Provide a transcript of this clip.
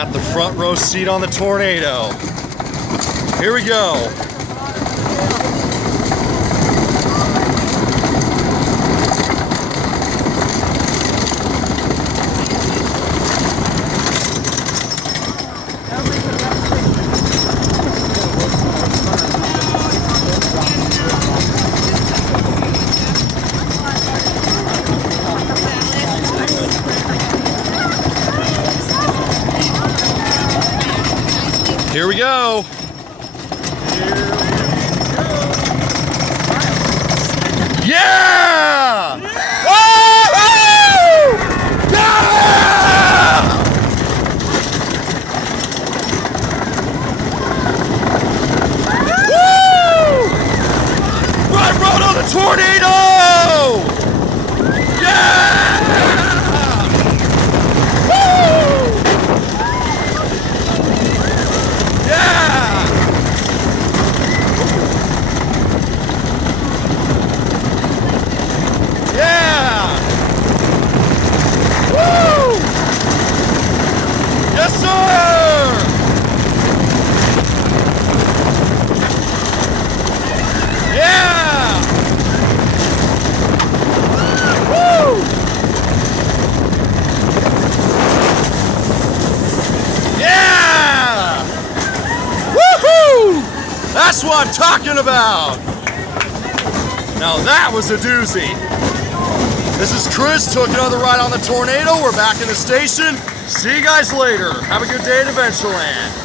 Got the front row seat on the tornado. Here we go. Here we go. Yeah! Woo-hoo! Yeah! Woo! Front row to the tornado! Yeah! Woo! Yeah! Yeah! Woo! Yes, sir! Yeah! Woo! Yeah! Woohoo! That's what I'm talking about! Now that was a doozy. This is Chris, took another ride on the tornado. We're back in the station. See you guys later. Have a good day at Adventureland.